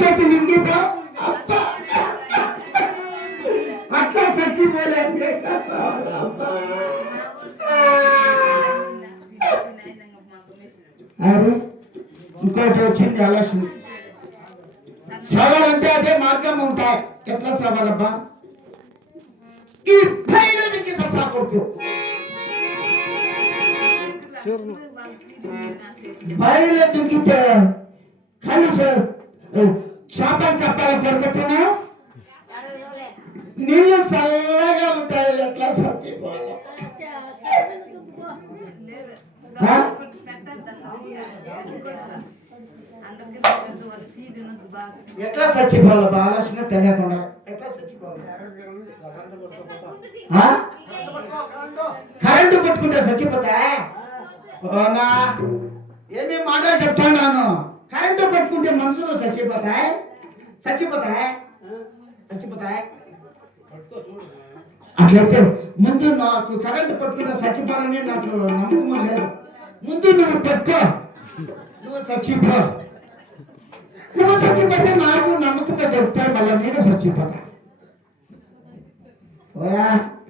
చేతి మింగిపో అట్లా చచ్చిపోలేం అరే ఇంకోటి వచ్చింది ఆలోచన సవాలంటే అదే మార్గం ఉంటాయి ఎట్లా సవాలబ్బా ఈ పైలకి ససా కొడుకు బయలు దుక్కితే కలిసి చేపలు కప్పాలి కొరకతేనా నీళ్ళు చల్లగా ఉంటాయి ఎట్లా చచ్చిపోవాలి ఎట్లా చచ్చిపోవాలి ఆలోచన తెలియకుండా ఎట్లా చచ్చిపోవాలి కరెంటు పట్టుకుంటే చచ్చిపోతా ఏమేమి మాటలు చెప్తాను కరెంటు పట్టుకుంటే మనుషులు చచ్చిపోతాయి అట్లయితే ముందు నాకు కరెంటు పట్టుకున్న చచ్చిపోవాలని నాకు నమ్మకం లేదు ముందు నువ్వు పెట్టుకో నువ్వు చచ్చిపోతే నాకు నమ్మకంగా చెప్తాను మళ్ళీ నేను చచ్చిపోతా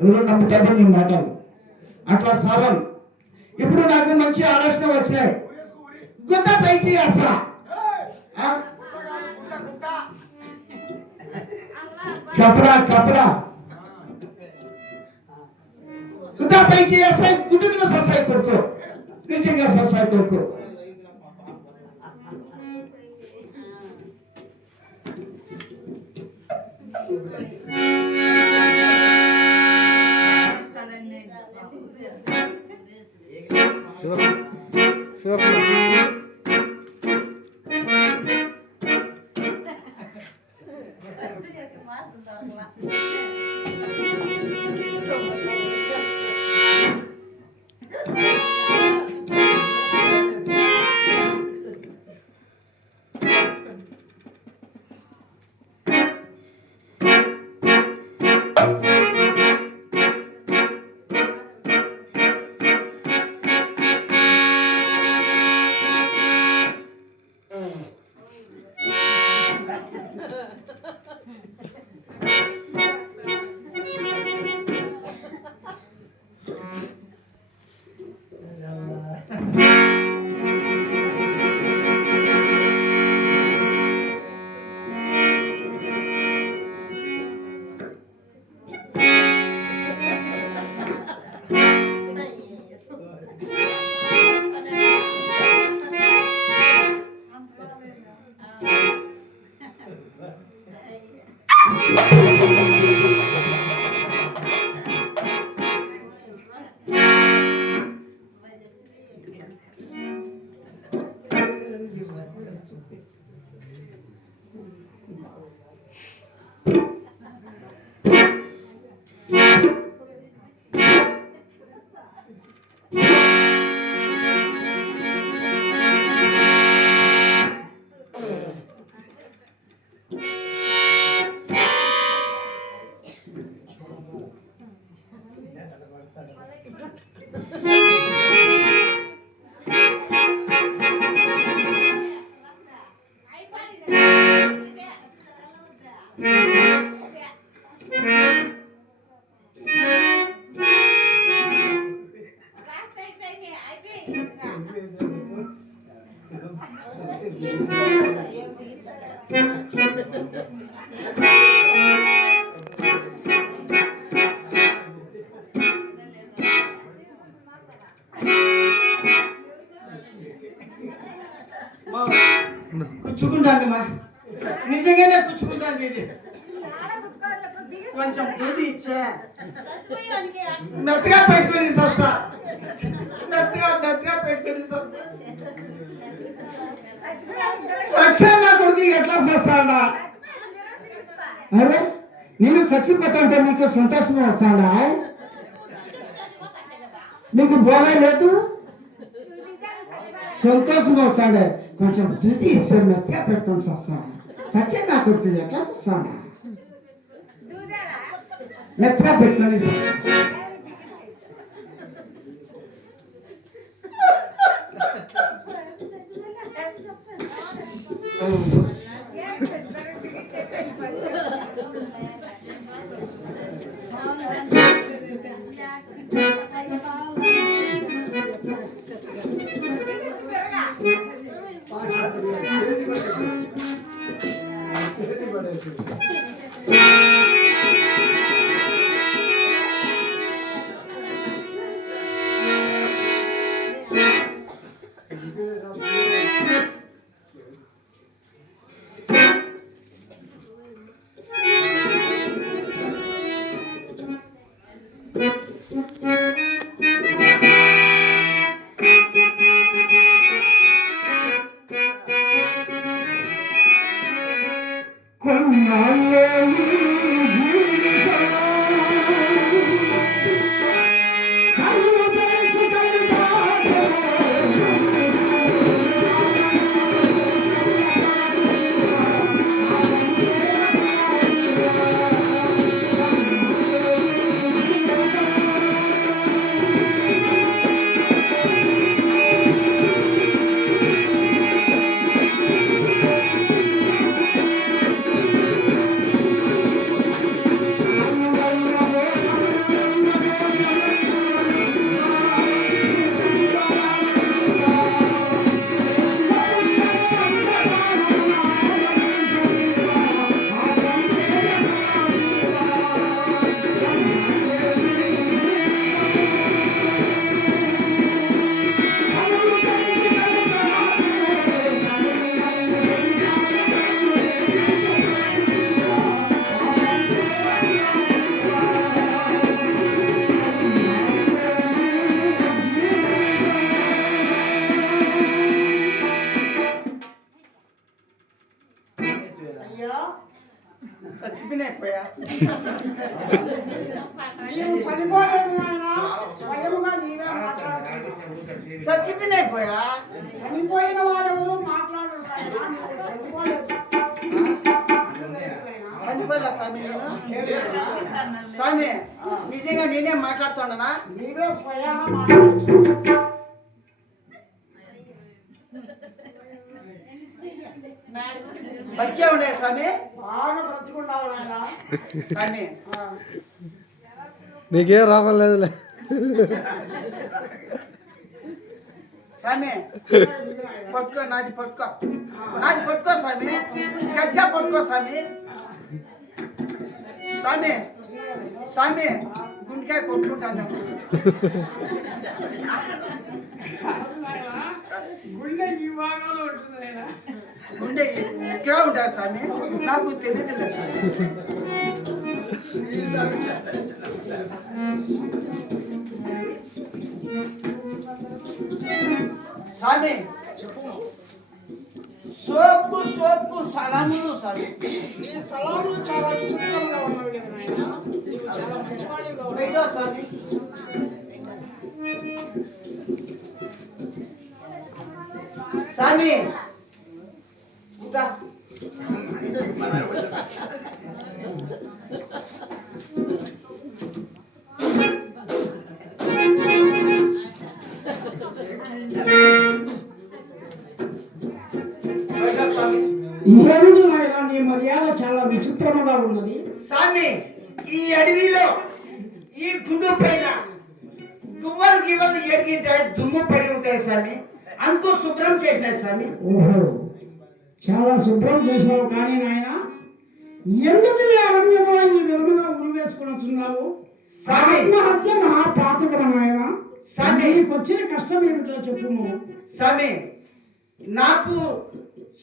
ఎవరు నమ్ముతారో నీ మాటలు అట్లా సవాల్ ఇప్పుడు నాకు మంచి ఆలోచన వచ్చినాయి గుద్ద పైకి అసలు కపడా గుద్ద పైకి వేస్తాయి గుడ్డుకున్న సస్తాయి కొడుకు నిజంగా సస్తాయి కొడుకు కూర్చుకుంటానమ్మా నిజంగానే కూర్చుకుంటాను ఇది కొంచెం దూది ఇచ్చా మెత్తగా పెట్టుకుని సస్తా మెత్తగా పెట్టుకుని సస్తా సక్షంగా కొడుకు ఎట్లా సస్తాడా అరే నేను చచ్చిపోతాంటే మీకు సంతోషం వచ్చాడా నీకు బోధ లేదు సంతోషం వచ్చాడే కొంచెం దుది ఇస్తే మెత్తగా పెట్టుకొని వస్తాను సత్యం నా కొడుకు ఎట్లా వస్తాను మెత్తగా పెట్టుకొని చచ్చిపోయినాయిపోయా చచ్చిపోయినాయిపోయా చనిపోయిన వారెవరు మాట్లాడరు చనిపోయా స్వామి నేను స్వామి నిజంగా నేనే మాట్లాడుతున్నానా నీవే స్వయాన మాట్లాడచ్చు బతికే ఉండే స్వామి బాగా బ్రతుకున్నావు నాయన స్వామి నీకేం రోగం లేదులే స్వామి పట్టుకో నాది పట్టుకో స్వామి గట్టిగా పట్టుకో స్వామి స్వామి స్వామి గుండెకాయ కొట్టుకుంటాను గుండె ఈ భాగంలో ఉంటుంది నాయన గుండె ఇక్కడ ఉంటారు స్వామి నాకు తెలియదు స్వామి సోపు సలాములు స్వామి నీ సలాములు చాలా విచిత్రంగా ఉన్నవి కదా నాయన నీవు చాలా మంచివాడిగా ఉన్నావు. బయటో స్వామి స్వామి ఇంకా ఏమిటి నాయన నీ మర్యాద చాలా విచిత్రంగా ఉన్నది. స్వామి ఈ అడవిలో ఈ గుండు పైన గివ్వలు ఎరిగింటాయి దుమ్ము పడి ఉంటాయి స్వామి అంతూ శుభ్రం చేసినాయి స్వామి. ఓహో చాలా శుభ్రం చేసావు కానీ నాయన ఎందుకు ఈ అరణ్యంలో ఈ విధంగా ఉరివేసుకుని వచ్చున్నావు? స్వామి ఆత్మహత్య మహాపాతకుడు నాయన. స్వామి నీకు వచ్చిన కష్టం ఏమిటో చెప్పుము. స్వామి నాకు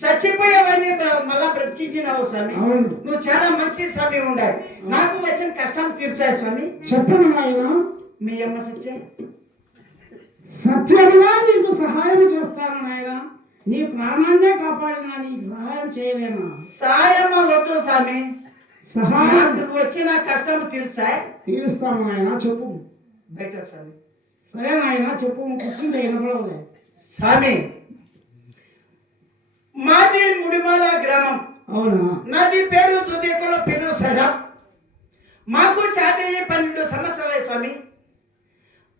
చచ్చిపోయేవన్నీ మళ్ళా బ్రతికించినావు స్వామి. అవును నువ్వు చాలా మంచి స్వామి ఉండాలి. నాకు వచ్చిన కష్టం తీర్చాయి స్వామి. చెప్పను నాయన. మీ అమ్మ సత్య సత్యముగా నీకు సహాయం చేస్తాను నాయన. నీ ప్రాణాన్నే కాపాడినా నీకు సహాయం చేయలేనా? సాయం వద్దు స్వామి. సహాయం నాకు వచ్చిన కష్టం తీర్చాయి. తీరుస్తాను నాయన చెప్పు. బయట స్వామి. సరే నాయన చెప్పు. కూర్చుంటే వినపడవులే. స్వామి మాది ముడిమాల గ్రామం. అవునా? నాది పేరు దుదేకల పేరు సరబ్. మాకు చాది 12 సంవత్సరాలే స్వామి.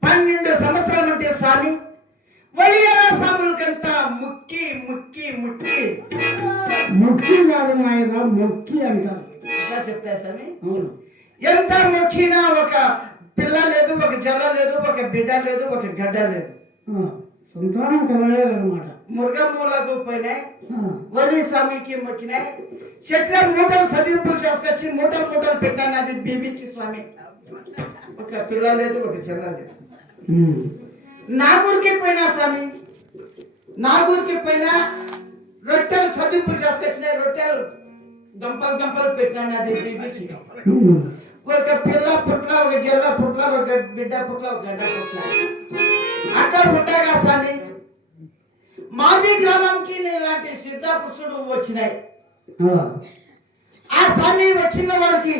12 సంవత్సరాల మధ్య స్వామి వలియాల సాములకంతా ముక్కి ముక్కి ముక్కి మొక్కి కాదు నాయన మొక్కి అంటారు. ఎట్లా చెప్తా స్వామి? అవును ఎంత మొక్కినా ఒక పిల్ల లేదు, ఒక జల్ల లేదు, ఒక బిడ్డ లేదు, ఒక గడ్డ లేదు సంతానం కలగలేదన్నమాట. మురుగమ్మూలకు పోయినాయి, వరి స్వామికి మొక్కినాయి, చెట్ల మూటలు చదివింపులు చేసుకొచ్చి మూటలు మూటలు పెట్టాను. అది బీబీకి స్వామి ఒక పిల్ల లేదు, ఒక చెల్ల లేదు. నాగూరికి పోయినా స్వామి, నాగూరికి పోయినా రొట్టెలు చదివింపులు చేసుకొచ్చినాయి, రొట్టెలు గంపలు గంపలు పెట్టినాను. అది బీబీకి ఒక పిల్ల పుట్ల, ఒక జల్ల పుట్ల, ఒక బిడ్డ పుట్ల, ఒక గడ్డ పుట్ల. అట్లా ఉండగా స్వామి మాది గ్రామంకి ఇలాంటి సిద్ధ పురుషుడు వచ్చినాయి. ఆ స్వామి వచ్చిన వారికి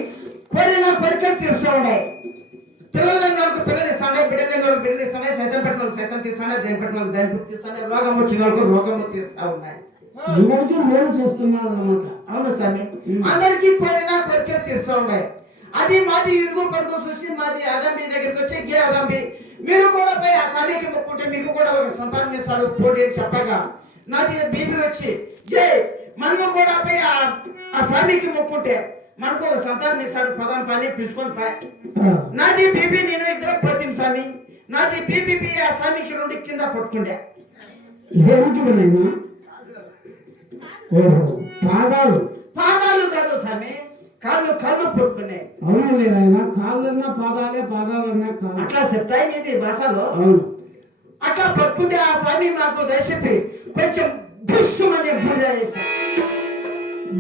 కోరిన కోరికలు తీరుస్తూ ఉన్నాయి. పిల్లలైన వాళ్ళకి పిల్లలు ఇస్తానే, బిడ్డలైన వాళ్ళకి బిడ్డలు ఇస్తానే, సైతం పెట్టిన వాళ్ళకి సైతం తీస్తానే, దేని పెట్టిన వాళ్ళకి దేని తీస్తానే, రోగం వచ్చిన వాళ్ళకి రోగము తీస్తూ ఉన్నాయి. అందరికీ మేలు చేస్తున్నారు అన్నమాట. అవును స్వామి, అందరికీ కోరిన కోరికలు తీరుస్తూ ఉన్నాయి. అది మాది ఇరుగు పరుగు చూసి మాది అదంబి దగ్గరికి వచ్చి, గే అదంబి మీరు కూడా పోయి ఆ స్వామికి మొక్కుంటే మీకు కూడా ఒక సంతానం ఇస్తారు పోటీ అని చెప్పగా, నాది బీబీ వచ్చి జై మనము కూడా పోయి ఆ స్వామికి మొక్కుంటే మనకు ఒక సంతానం ఇస్తాడు, పదం పని పిలుచుకొని పోయి. నాది బీబీ నేను ఇద్దరు పోతాం స్వామి. నాది బీబీ ఆ స్వామికి రెండు కింద పట్టుకుండే. పాదాలు పాదాలు కాదు స్వామి, కాళ్ళు కాళ్ళు పట్టుకున్నాయి. అవును లేదైనా కాళ్ళన్నా పాదాలే, పాదాలన్నా కాళ్ళు. అట్లా చెప్తాయి ఇది భాషలో. అవును. అట్లా పట్టుకుంటే ఆ స్వామి మాకు దయచేసి కొంచెం బుస్సుమని బూడిద చేశారు.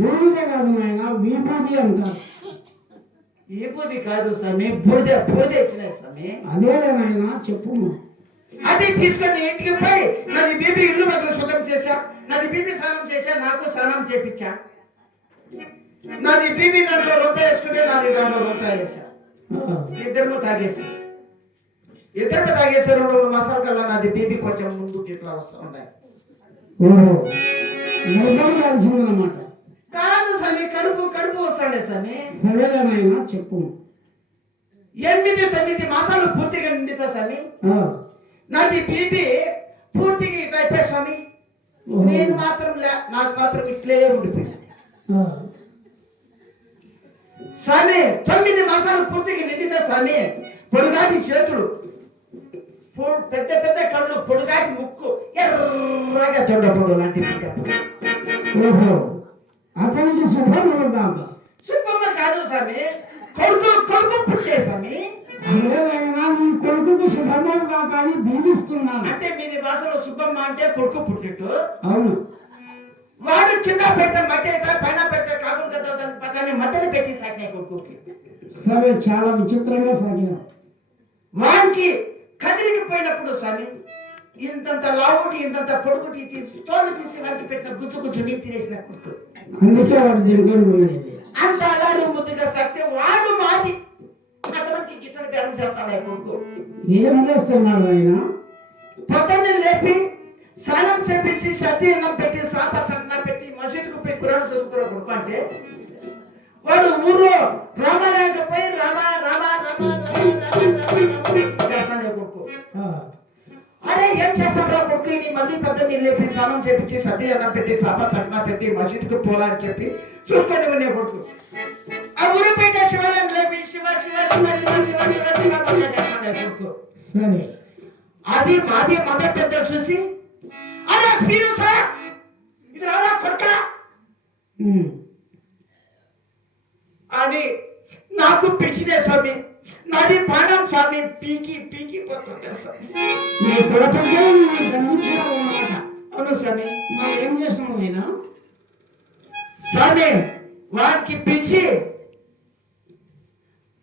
బూడిద కాదు నాయన, విభూది అంటారు. విభూది కాదు స్వామి, బూడిద బూడిద ఇచ్చినాయి స్వామి. అదేలే నాయన, చెప్పు. అది తీసుకొని ఇంటికి పోయి నాది బీబీ ఇల్లు బదులు శుద్ధం చేశా, నాది బీబీ స్నానం చేశా, నాకు స్నానం చేపించా. నాది బీబీ దాంట్లో రొంత వేసుకుంటే నాది దాంట్లో రొంత వేసా. ఇద్దరు తాగేసి రెండు మాసాల కల్లా నాది బీబీ కొంచెం ముందుకు ఇట్లా వస్తూ ఉన్నాయి. అన్నమాట. కాదు స్వామి, కడుపు కడుపు వస్తాడే స్వామి. సరేనా చెప్పు. 8-9 మాసాలు పూర్తిగా నిండితే స్వామి నాది బీబీ పూర్తిగా ఇట్లా అయిపోయి స్వామి. నేను మాత్రం నాకు మాత్రం ఇట్లే ఉండిపోయింది స్వామి. 9 మాసాలు పూర్తిగా నిండితే స్వామి పొడుగాటి చేతులు, పెద్ద పెద్ద కళ్ళు, పొడుగాటి ముక్కు, ఎర్రగా దొండపొడు లాంటి బిడ్డ. అతనికి శుభ్రం సుబ్బమ్మ కాదు స్వామి, కొడుకు కొడుకు పుట్టే స్వామి. నీ కొడుకుకు శుభ్రమం కాకని దీవిస్తున్నాను. అంటే మీది భాషలో సుబ్బమ్మ అంటే కొడుకు పుట్టిట్టు. అవును. వాడు కింద పెడితే మట్టి అయితే, పైన పెడితే కాకుండా కదా పదాన్ని మధ్యలో పెట్టి సాకినాయి కొడుకుకి. సరే, చాలా విచిత్రంగా సాగిన. వానికి కదిరికి పోయినప్పుడు స్వామి ఇంతంత లావుటి ఇంతంత పొడుగుటి తోలు తీసి వారికి పెట్టిన గుజ్జు గుజ్జు నీ తినేసిన కొడుకు. అందుకే వాడు దిగుబడి అంత అలారు ముద్దుగా సత్తే వాడు మాది అతనికి గిట్టని బేరం చేస్తాడు కొడుకు. ఏం చేస్తున్నాడు ఆయన? పొద్దున్నే లేపి స్నానం చేపించి సద్ది అన్నం పెట్టి సాప సన్న పెట్టి మసీదుకు పోయి కురాను చదువుకురా కొడుకు అంటే వాడు ఊర్లో రామలేకపోయి రామ రామ రామ చేస్తాడే కొడుకు. అరే ఏం చేస్తాడు కొడుకు, నీ మళ్ళీ పొద్దున్నే లేపి స్నానం చేపించి సద్ది అన్నం పెట్టి సాప సన్న పెట్టి మసీదుకు పోవాలని చెప్పి చూసుకొని ఉండే కొడుకు. ఆ ఊరు పెట్టే శివాలయం లేపి శివ శివ శివ శివ శివ శివ శివ చేస్తాడే కొడుకు. అది మాది మద పెద్ద చూసి అరే మీరు సార్ ఇది రారా కొడుక అని నాకు పిచ్చిదే స్వామి. నాది పానం స్వామి, పీకి పీకి పోతుంటే స్వామి. అవును స్వామి. మనం ఏం చేసినాము ఆయన? స్వామి వానికి పిలిచి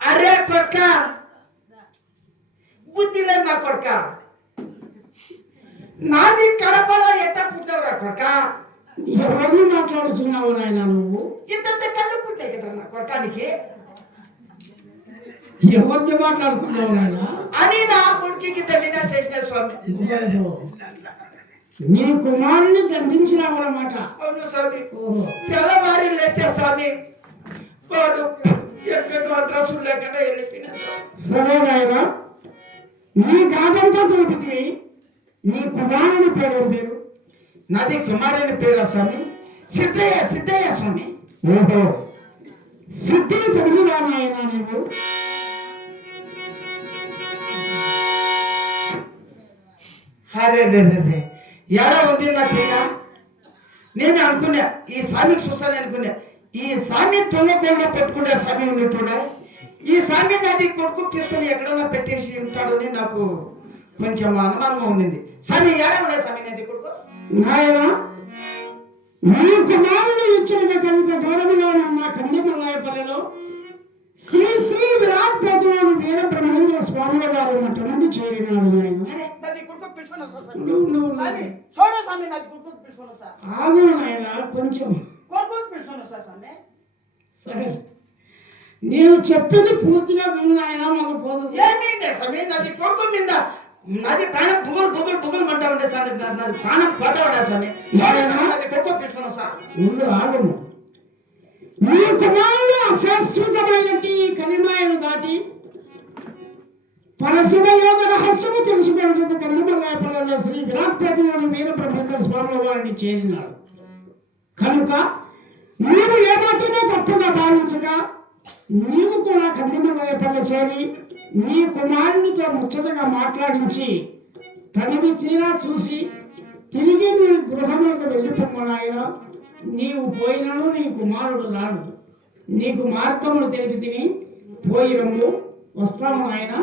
అరే కొడుక బుద్ధి లేదు నా కొడుక, నాది కడపలో ఎట్టా పుట్టావురా కొడుక. ఎవరిని మాట్లాడుతున్నావు నాయన నువ్వు? ఇంతంత కళ్ళు పుట్టాయి కదా నా కొడుకానికి. ఎవరిని మాట్లాడుతున్నావు నాయన అని నా కొడుకుకి తల్లినా చేసిన స్వామి. నీ కుమారుని దండించినావు అన్నమాట. అవును స్వామి. తెల్లవారి లేచే స్వామి వాడు ఎక్కడో అడ్రస్ లేకుండా వెళ్ళిపోయినా. సరే నాయన, నీ గాథంతా తెలిపితే నీ కుమారుని పేరు పేరు? నాది కుమారుని పేరు స్వామి సిద్ధయ్య. సిద్ధయ్య స్వామి. ఓహో, సిద్ధిని తెలియదా నాయన నీవు? అరే రే రే రే ఎలా ఉంది నా తీరా నేను అనుకున్నా ఈ స్వామికి చూస్తాను అనుకున్నా ఈ స్వామి తొంగకోళ్ళలో పెట్టుకునే స్వామి ఉన్నట్టుడా ఈ స్వామి నాది కొడుకు తీసుకొని ఎక్కడన్నా పెట్టేసి ఉంటాడని నాకు కొంచెం అనుమానం ఉండింది స్వామి ఏడా ఉండే స్వామి నాది కొడుకు నాయన నీ కుమారుడు ఇచ్చిన కనుక దూరంలో ఉన్న కందిమల్లాయపల్లిలో శ్రీ శ్రీ విరాట్ పోతువాడు వీర బ్రహ్మేంద్ర స్వాముల వారు మట్టి నుండి చేరినాడు నాయన. అరే నాది కొడుకు పిలుచుకొని వస్తా స్వామి నువ్వు స్వామి చూడు స్వామి నాది కొడుకు పిలుచుకొని వస్తా ఆగు నాయన కొంచెం. కొడుకు పిలుచుకొని వస్తా స్వామి సరే నేను చెప్పింది పూర్తిగా విను నాయన మాకు పోదు. ఏమేంటే స్వామి నాది కొడుకు మీద నాది ప్రాణం బుగులు మంటా ఉండే స్వామి నాది ప్రాణం పోతా ఉండే స్వామి నాది కొడుకు పిలుచుకొని వస్తా ముందు ఆగము. నీ కుమారుడు అశాశ్వతమైనటి ఈ కలిమాయను దాటి పరశివ యోగ రహస్యము తెలుసుకున్నట్టు కందిమల్లాయపల్లిలో శ్రీ విరాట్ పోతువాడు వీర బ్రహ్మేంద్ర స్వాముల వారిని చేరినాడు కనుక నీవు ఏమాత్రమో తప్పుగా భావించగా నీవు కూడా కందిమల్లాయపల్లి చేరి నీ కుమారునితో ముచ్చటగా మాట్లాడించి తనివి తీరా చూసి తిరిగి నీ గృహంలోకి వెళ్ళిపోమనాయన. నీవు పోయినను నీ కుమారుడు రాడు. నీకు మార్గములు తెలిపి తిని పోయి రమ్ము వస్తాము ఆయన.